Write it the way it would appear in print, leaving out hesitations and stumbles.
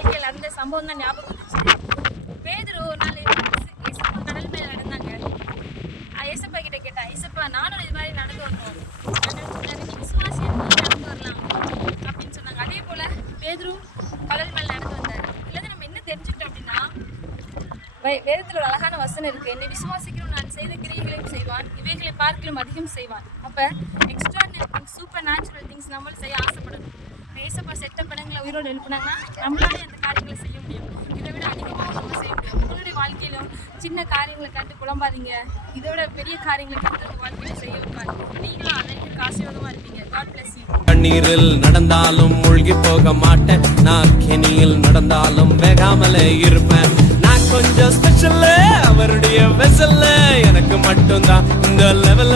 வாழ்க்கையில் நடந்த சம்பவம் தான் ஞாபகம் வந்துச்சு. பேதுரு ஒரு நாள் ஏசப்பா கடல் மேல நடந்தாங்க. ஏசப்பா கிட்ட கேட்டா, ஏசப்பா நானும் இது மாதிரி நடந்து வரணும், நீ விசுவாசியம் நடந்து வரலாம் அப்படின்னு சொன்னாங்க. அதே போல பேதுரு கடல் மேல நடந்து வந்தாரு. இல்ல நம்ம என்ன தெரிஞ்சுக்கிட்டோம் அப்படின்னா, வேதத்துல ஒரு அழகான வசனம் இருக்கு, என்னை விசுவாசிக்கிறோம் நான் செய்த கிரியைகளையும் செய்வான், இவைகளை பார்க்கலும் அதிகம் செய்வான். அப்ப extraordinary things, super natural things நம்மளும் செய்ய ஆசைப்படணும். ஏசப்பா செட்ட படங்களை உயிரோடு எழுப்பினாங்கன்னா நம்மளாலே அந்த காரியங்களை செய்ய முடியும். இதை விட அதிகமாக நம்ம செய்ய முடியும். உங்களுடைய வாழ்க்கையிலும் சின்ன காரியங்களை கண்டு குழம்பாதீங்க. இதை விட பெரிய காரியங்களை கண்டு உங்க வாழ்க்கையில செய்ய வைப்பாங்க. நீங்களும் அதற்கு ஆசீர்வாதமா இருப்பீங்க. God bless you. கண்ணீரில் நடந்தாலும் மூழ்கி போக மாட்டேன், நான் கெணியில் நடந்தாலும் வேகாமலே இருப்பேன். நான் கொஞ்சம் ஸ்பெஷல், அவருடைய வெசல்ல எனக்கு மட்டும்தான் இந்த லெவல